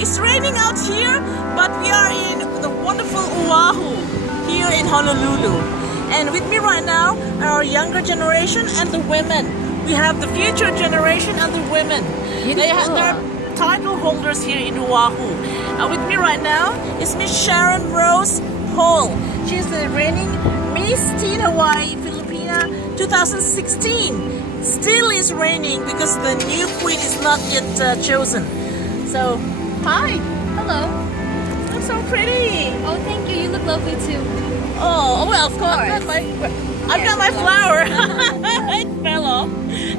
It's raining out here, but we are in the wonderful Oahu here in Honolulu. And with me right now are our younger generation and the women. We have the future generation and the women. They're title holders here in Oahu. With me right now is Miss Sharon Rose Paul. She's the reigning Miss Teen Hawaii Filipina 2016. Still is reigning because the new queen is not yet chosen. So, hi. Hello. You look so pretty. Oh, thank you. You look lovely too. Oh, well, of course. I've got my flower. It fell off.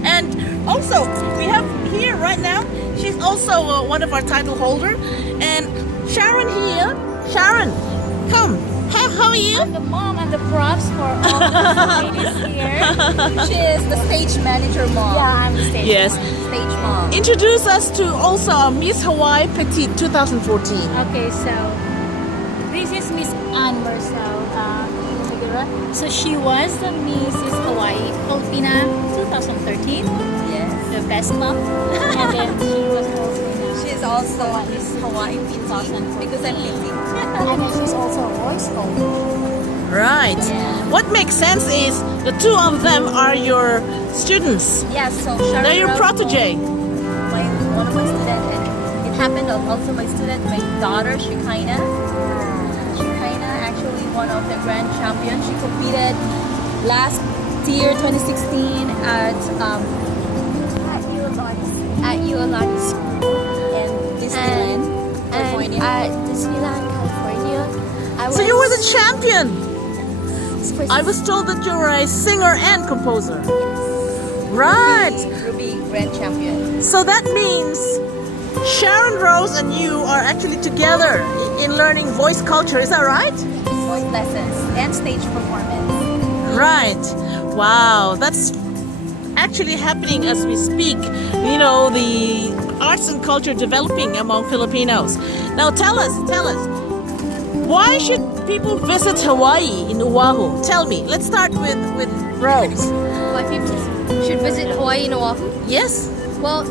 And also, we have here right now, she's also one of our title holders. And Sharon here. Sharon, come. How are you? I'm the mom and the props for all the ladies here. She is the stage manager mom. Yeah, I'm the stage mom. Introduce us to also our Miss Hawaii Petite 2014. Okay, so this is Miss Anmercil Romaguera. So she was the Mrs. Hawaii Filipina 2013. Yes. The best mom. And then she was also She's also Miss Hawaii Filipina because I'm busy. and then she's also a voice coach. Right. Yeah. What makes sense is the two of them are your students. Yes, so Sharon They're your Rose protege. Paul, one of my students, and it happened also my student, my daughter Shekina. Shekina actually one of the grand champions. She competed last year 2016 at ULR School in Disneyland, California. At Disneyland, California. So you were the champion. I was told that you were a singer and composer. Right. Ruby grand champion. So that means Sharon Rose and you are actually together in learning voice culture. Is that right? Voice lessons and stage performance. Right. Wow. That's actually happening as we speak. You know, the arts and culture developing among Filipinos. Now tell us, why should people visit Hawaii in Oahu? Tell me. Let's start with Rose. Why people should visit Hawaii and Oahu? Yes? Well,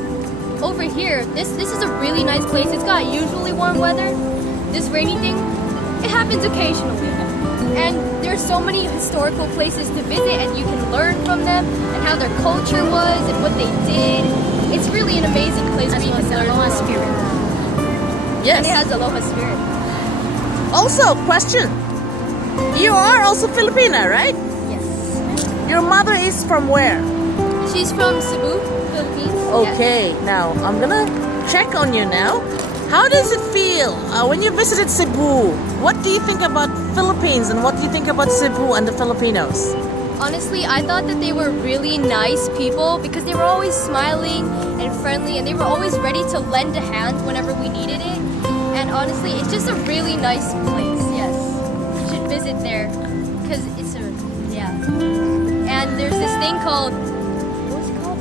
over here, this is a really nice place. It's got usually warm weather. This rainy thing, it happens occasionally. And there's so many historical places to visit, and you can learn from them and how their culture was and what they did. It's really an amazing place where you can learn aloha spirit. Yes. And it has aloha spirit. Also, question. You are also Filipina, right? Yes. Your mother is from where? She's from Cebu, Philippines. Okay, now I'm gonna check on you now. How does it feel when you visited Cebu? What do you think about Philippines and what do you think about Cebu and the Filipinos? Honestly, I thought that they were really nice people because they were always smiling and friendly, and they were always ready to lend a hand whenever we needed it. And honestly, it's just a really nice place. Yes, you should visit there because it's And there's this thing called, what's it called?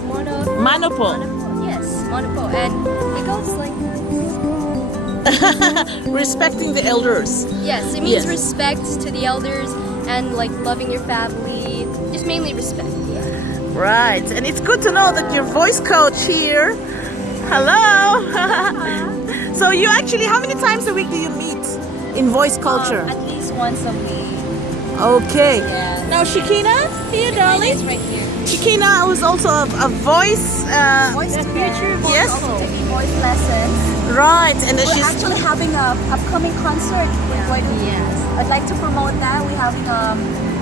Manopo. Yes, Monopo, and it goes like Respecting the elders. yes, it means Yes. respect to the elders and like loving your family. Just mainly respect. Yeah. Right, and it's good to know that your voice coach here. Hello. So you actually, how many times a week do you meet in voice culture? At least once a week. Okay. Yes. Now Shekina, here, darling. It's right here. Shekina was also a voice. Voice to future. Yes. Also taking voice lessons. Right, and then We're she's actually having a upcoming concert. Yes. I'd like to promote that. We're having an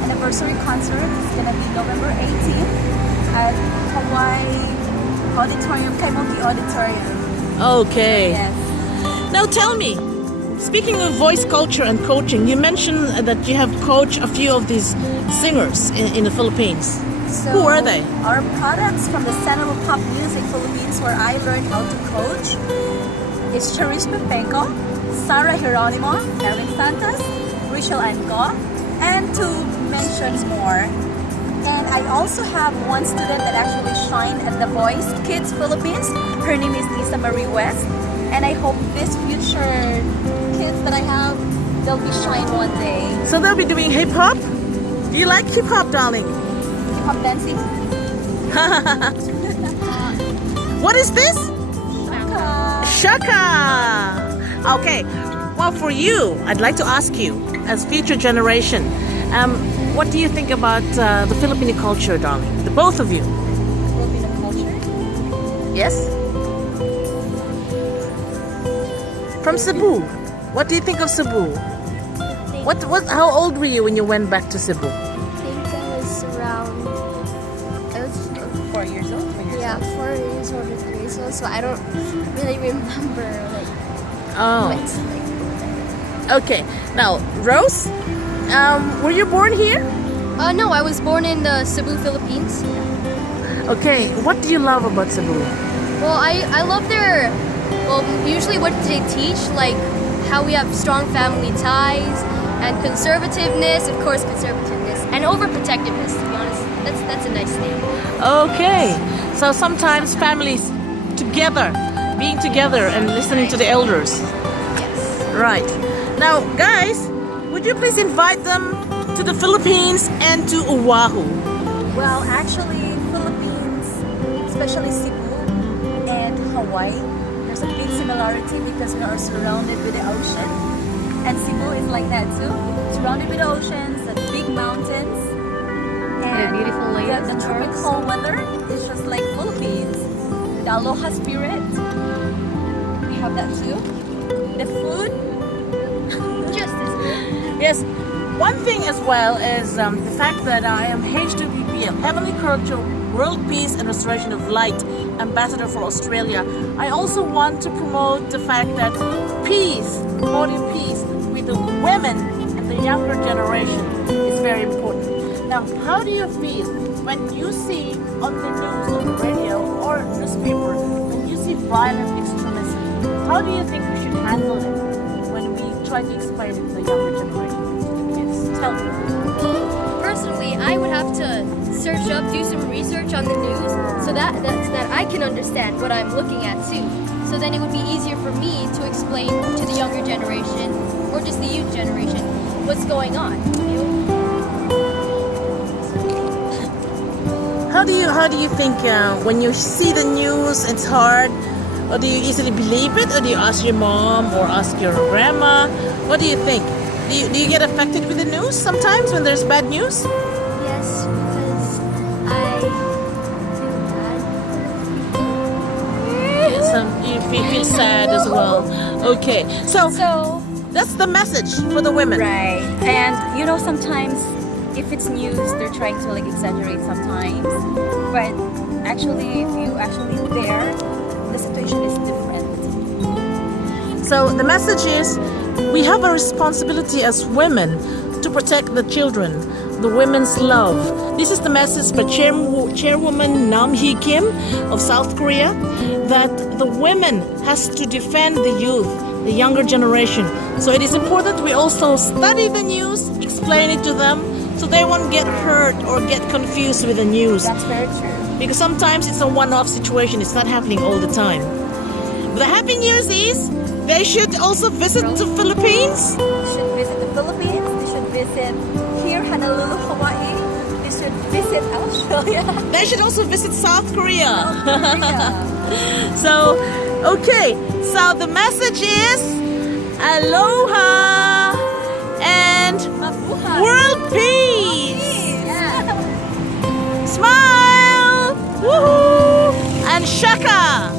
anniversary concert. It's gonna be November 18th at Hawaii Auditorium, Kaimoki Auditorium. okay. Yes. Now tell me, speaking of voice culture and coaching, you mentioned that you have coached a few of these singers in the Philippines. So Who are they? Our products from the Center of Pop Music Philippines, where I learned how to coach, is Charis Pepenko, Sarah Geronimo, Erwin Santos, Rachel Ango, and to mention more. And I also have one student that actually shined at The Voice Kids Philippines. Her name is Lisa Marie West. And I hope this future kids that I have, they'll be shine one day. So they'll be doing hip hop? Do you like hip hop, darling? Hip hop dancing. What is this? Shaka. Shaka! Okay. Well, for you, I'd like to ask you, as future generation, what do you think about the Filipino culture, darling? The both of you. Filipino culture. Yes. From Cebu. What do you think of Cebu? How old were you when you went back to Cebu? I think I was around. I was 4 years old. 4 years yeah, old. 4 years old or 3 years old. So I don't really remember like Oh. what's like. Okay. Now, Rose, were you born here? No, I was born in the Cebu, Philippines. Okay. What do you love about Cebu? Well, I love their. Well, usually what they teach, like how we have strong family ties and conservativeness, of course, conservativeness and overprotectiveness. To be honest, that's a nice thing. Okay. So sometimes families together, being together and listening to the elders. Yes. Right. Now, guys, would you please invite them to the Philippines and to Oahu? Well, actually, Philippines, especially Cebu and Hawaii, there's a big similarity because we are surrounded with the ocean. And Cebu is like that too. Surrounded with the oceans, the big mountains. And beautiful lakes the and tropical weather is just like Philippines. The aloha spirit. We have that too. The food. Just as good. Yes. One thing as well is the fact that I am HWPL, Heavenly Culture, World Peace and Restoration of Light Ambassador for Australia. I also want to promote the fact that peace, promoting peace with the women and the younger generation is very important. Now, how do you feel when you see on the news, on the radio or newspaper, when you see violent extremism? How do you think we should handle it when we try to explain it to the younger generation, to the kids? Tell me. Personally, I would have to search up, do some research on the news so that I can understand what I'm looking at too. So then it would be easier for me to explain to the younger generation or just the youth generation what's going on. How do you think when you see the news it's hard, or do you easily believe it, or do you ask your mom or ask your grandma? What do you think? Do you get affected with the news sometimes when there's bad news? Yes, because I feel bad. So you feel sad as well. Okay, so So, that's the message for the women. right. And you know, sometimes if it's news, they're trying to like exaggerate sometimes. But actually, if you actually there, the situation is different. So the message is, we have a responsibility as women to protect the children, the women's love. This is the message by Chairwoman Nam Hee Kim of South Korea, that the women has to defend the youth, the younger generation. So it is important we also study the news, explain it to them, so they won't get hurt or get confused with the news. That's very true. Because sometimes it's a one-off situation, it's not happening all the time. But the happy news is, they should also visit the Philippines. They should visit the Philippines. They should visit here, Honolulu, Hawaii. They should visit Australia. They should also visit South Korea. Korea. So, okay. So the message is, aloha and Mabuhay. world peace. Yeah. Smile. Woohoo. And shaka.